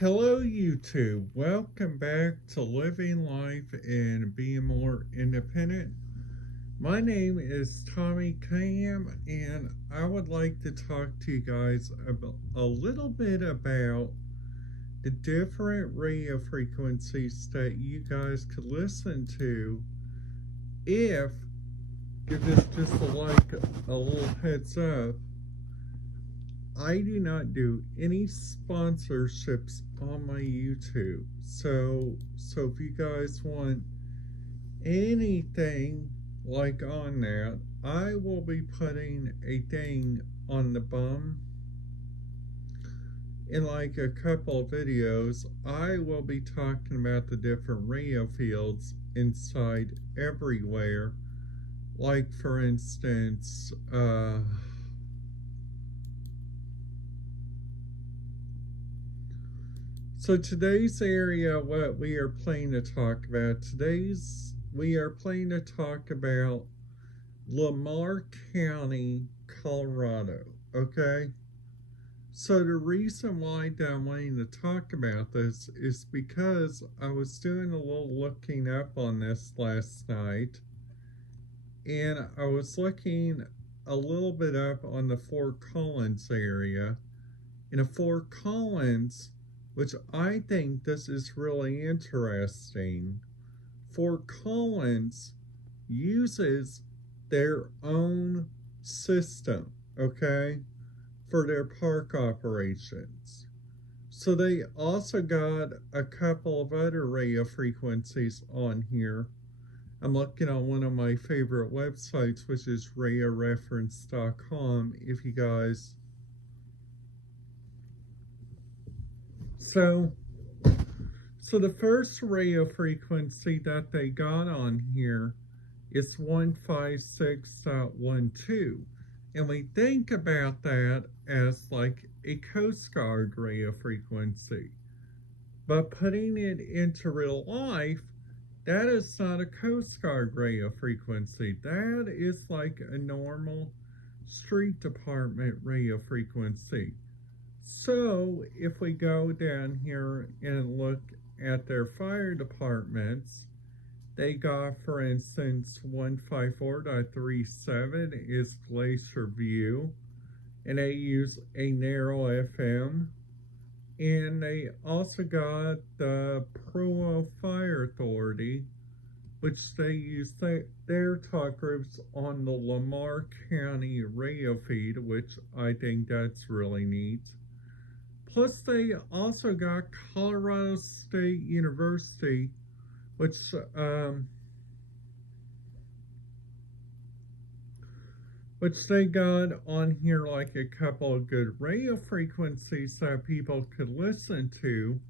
Hello, YouTube. Welcome back to Living Life and Being More Independent. My name is Tommy Cam, and I would like to talk to you guys about a little bit about the different radio frequencies that you guys could listen to if give this just a little heads up. I do not do any sponsorships on my YouTube. So if you guys want anything like on that, I will be putting a thing on the bum. In like a couple of videos, I will be talking about the different radio fields inside everywhere. Like for instance, so today's area, what we are planning to talk about, we are planning to talk about Lamar County, Colorado, okay? So the reason why I'm wanting to talk about this is because I was doing a little looking up on this last night, and I was looking a little bit up on the Fort Collins area. In a Fort Collins, which I think this is really interesting, Fort Collins uses their own system, okay, for their park operations. So they also got a couple of other radio frequencies on here. I'm looking on one of my favorite websites, which is radioreference.com. If you guys So, so the first radio frequency that they got on here is 156.12. And we think about that as like a Coast Guard radio frequency. But putting it into real life, that is not a Coast Guard radio frequency. That is like a normal street department radio frequency. So if we go down here and look at their fire departments, they got, for instance, 154.37 is Glacier View, and they use a narrow FM. And they also got the Provo Fire Authority, which they use their talk groups on the Lamar County radio feed, which I think that's really neat. Plus, they also got Colorado State University, which they got on here like a couple of good radio frequencies that people could listen to.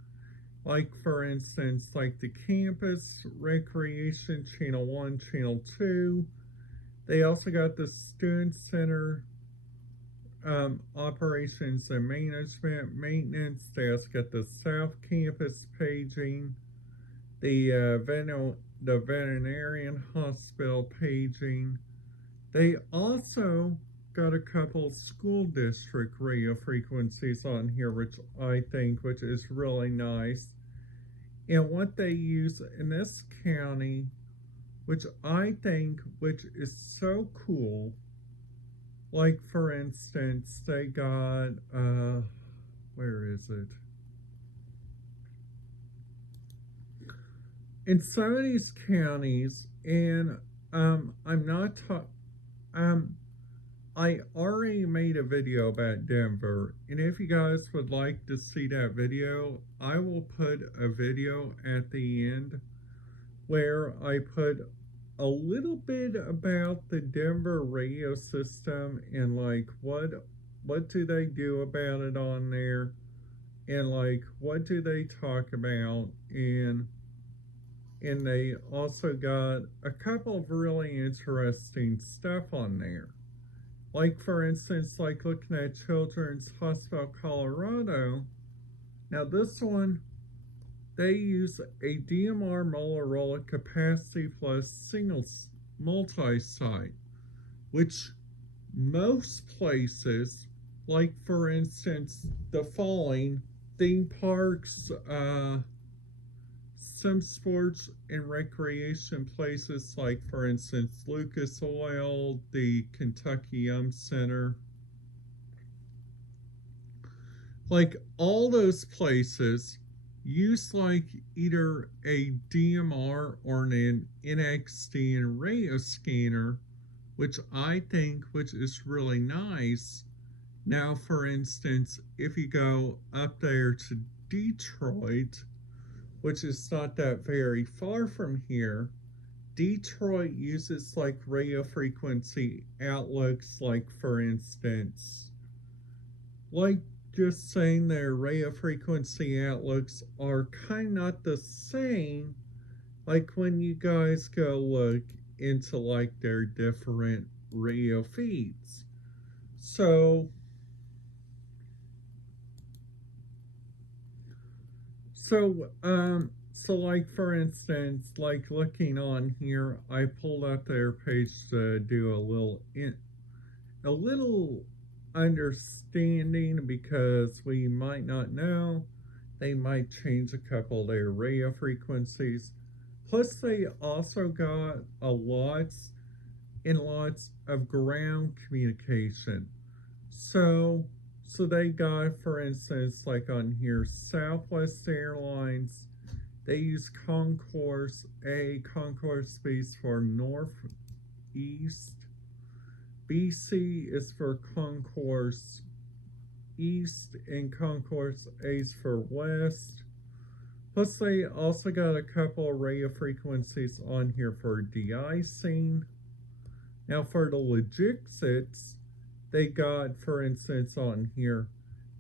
Like, for instance, like the Campus Recreation Channel 1, Channel 2. They also got the Student Center operations and maintenance. They also got the South Campus paging, the veterinarian hospital paging. They also got a couple school district radio frequencies on here, which is really nice. And what they use in this county, which is so cool. Like, for instance, they got, where is it? In some of these counties, and I already made a video about Denver, and if you guys would like to see that video, I will put a video at the end where I put a little bit about the Denver radio system and like what do they do about it on there, and like what do they talk about, and they also got a couple of really interesting stuff on there. Like, for instance, like looking at Children's Hospital Colorado. Now this one, they use a DMR Motorola Capacity Plus single multi-site, which most places, like for instance the following, theme parks, some sports and recreation places, like for instance Lucas Oil, the Kentucky Center, like all those places use like either a DMR or an NXT and radio scanner, which I think which is really nice. Now, for instance, if you go up there to Detroit, which is not that very far from here, Detroit uses like radio frequency outlooks, like for instance, like just saying their radio frequency outlooks are kind of not the same, like when you guys go look into like their different radio feeds. So, so like for instance, like looking on here, I pulled up their page to do a little understanding, because we might not know. They might change a couple of their radio frequencies. Plus, they also got a lots and lots of ground communication. So, so they got, for instance, like on here, Southwest Airlines. They use Concourse A. Concourse speaks for Northeast. BC is for Concourse East, and Concourse A is for West. Plus, they also got a couple of radio frequencies on here for de-icing. Now, for the logistics, they got, for instance, on here,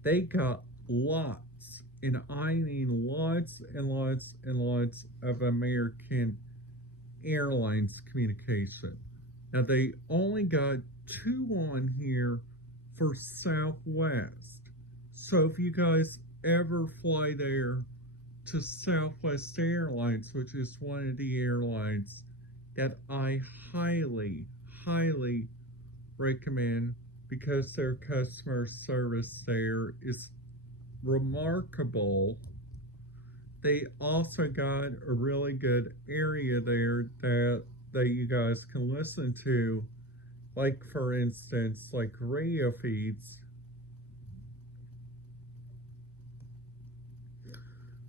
they got lots, and I mean lots and lots and lots of American Airlines communication. Now, they only got 2 on here for Southwest. So, if you guys ever fly there to Southwest Airlines, which is one of the airlines that I highly, highly recommend, because their customer service there is remarkable. They also got a really good area there that you guys can listen to, like for instance, like radio feeds.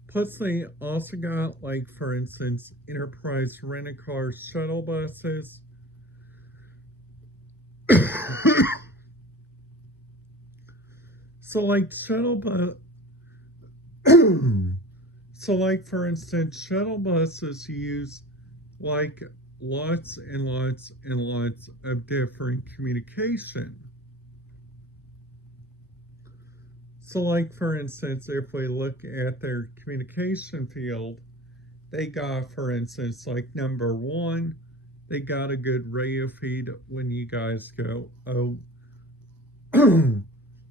Plus, they also got, like for instance, Enterprise rent-a-car shuttle buses. So, like shuttle bus, so like for instance, shuttle buses use like lots and lots and lots of different communication. So, like for instance, if we look at their communication field, they got, for instance, like number 1, they got a good radio feed when you guys go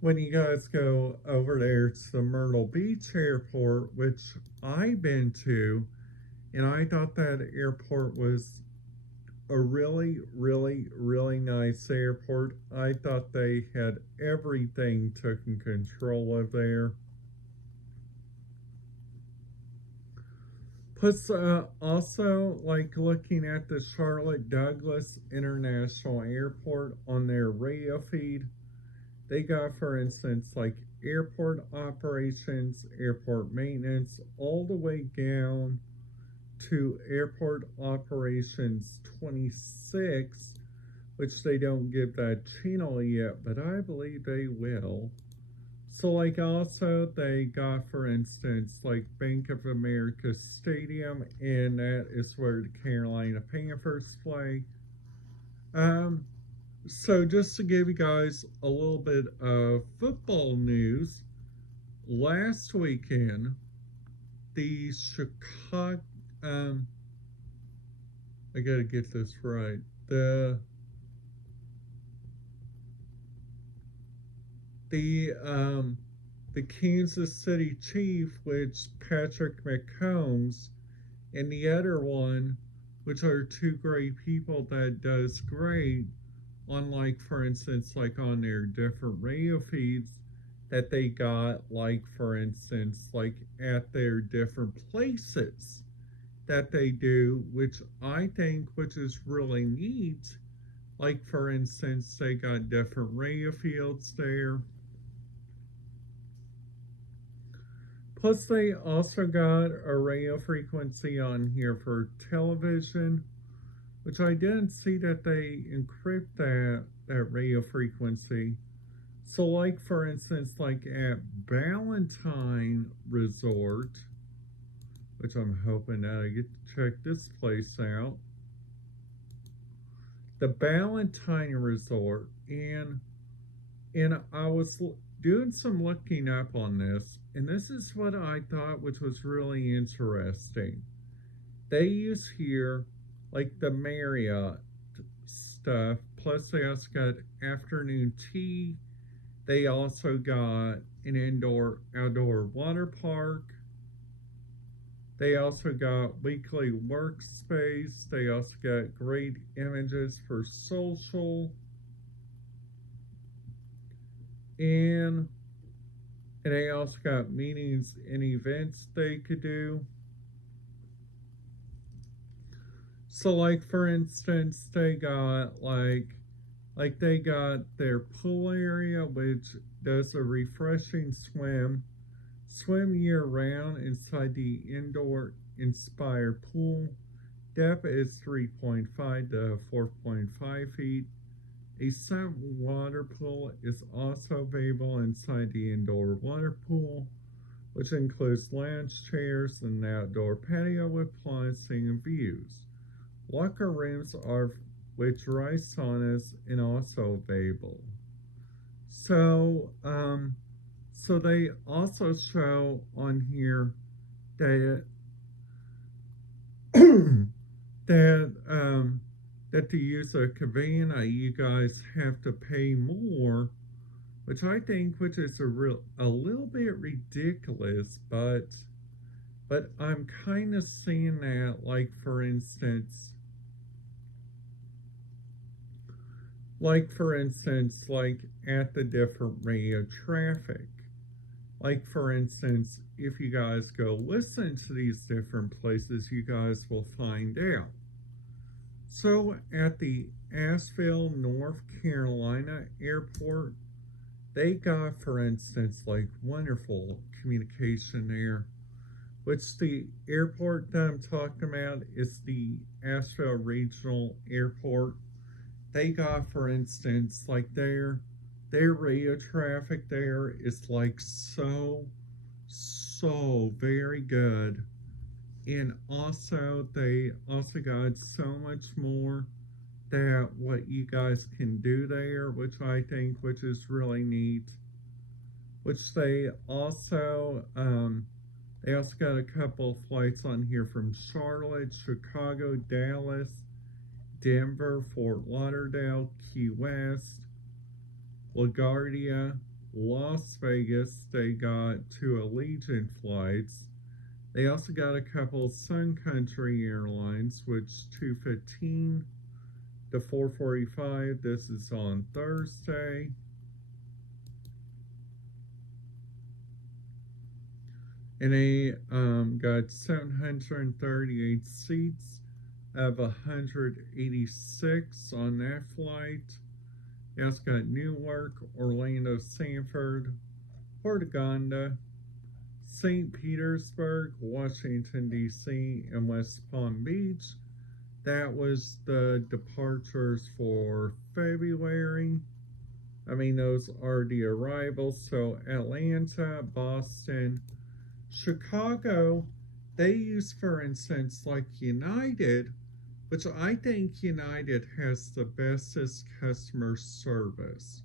when you guys go over there to the Myrtle Beach airport, which I've been to, and I thought that airport was a really, really, really nice airport. I thought they had everything taken control of there. Plus, also, like looking at the Charlotte Douglas International Airport on their radio feed, they got, for instance, like airport operations, airport maintenance, all the way down to airport operations 26, which they don't give that channel yet, but I believe they will. So, like, also, they got, for instance, like Bank of America Stadium, and that is where the Carolina Panthers play. So, just to give you guys a little bit of football news, last weekend, the Chicago, I gotta get this right. The Kansas City Chief, which Patrick McCombs, and the other one, which are 2 great people that does great on, like for instance, like on their different radio feeds, that they got, like for instance, like at their different places that they do, which I think which is really neat. Like for instance, they got different radio fields there. Plus, they also got a radio frequency on here for television, which I didn't see that they encrypt that radio frequency. So, like for instance, like at Valentine Resort, which I'm hoping that I get to check this place out. The Valentine Resort, and I was doing some looking up on this, and this is what I thought, which was really interesting. They use here like the Marriott stuff, plus they also got afternoon tea. They also got an indoor outdoor water park. They also got weekly workspace. They also got great images for social. And they also got meetings and events they could do. So like for instance, they got like they got their pool area, which does a refreshing swim year round inside the indoor inspired pool. Depth is 3.5 to 4.5 feet. A salt water pool is also available inside the indoor water pool, which includes lounge chairs and an outdoor patio with planting and views. Locker rooms are with dry saunas and also available. So, so they also show on here that that to use a cabana you guys have to pay more, which I think which is a little bit ridiculous, but I'm kind of seeing that like for instance like at the different radio traffic. Like for instance, if you guys go listen to these different places, you guys will find out. So at the Asheville, North Carolina airport, they got, for instance, like wonderful communication there, which the airport that I'm talking about is the Asheville Regional Airport. They got, for instance, like their radio traffic there is like so very good. And also they also got so much more that what you guys can do there, which I think which is really neat. Which they also got a couple flights on here from Charlotte, Chicago, Dallas, Denver, Fort Lauderdale, Key West, LaGuardia, Las Vegas. They got 2 Allegiant flights. They also got a couple Sun Country Airlines, which 215 to 445. This is on Thursday. And they got 738 seats of 186 on that flight. They also got Newark, Orlando, Sanford, Hortigonda, St. Petersburg, Washington, D.C., and West Palm Beach. That was the departures for February. I mean, those are the arrivals. So Atlanta, Boston, Chicago, they use, for instance, like United, which I think United has the bestest customer service.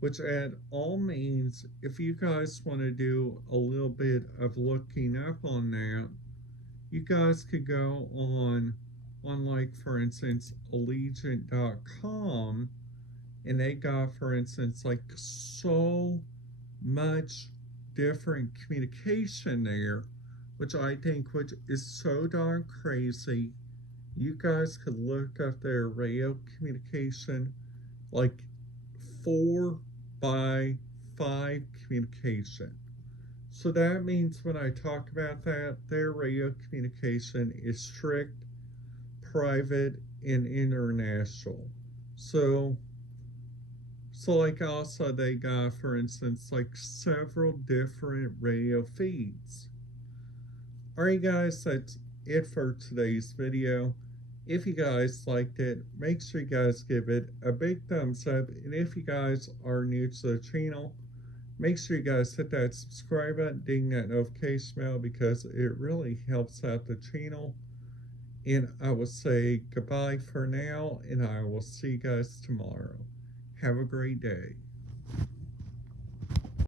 Which at all means, if you guys want to do a little bit of looking up on that, you guys could go on like, for instance, Allegiant.com, and they got, for instance, like so much different communication there, which I think which is so darn crazy. You guys could look up their radio communication like 4 by 5 communication. So that means when I talk about that, their radio communication is strict, private, and international. So like also they got, for instance, like several different radio feeds. Alright guys, that's it for today's video. If you guys liked it, make sure you guys give it a big thumbs up. And if you guys are new to the channel, make sure you guys hit that subscribe button, ding that notification bell, because it really helps out the channel. And I will say goodbye for now, and I will see you guys tomorrow. Have a great day.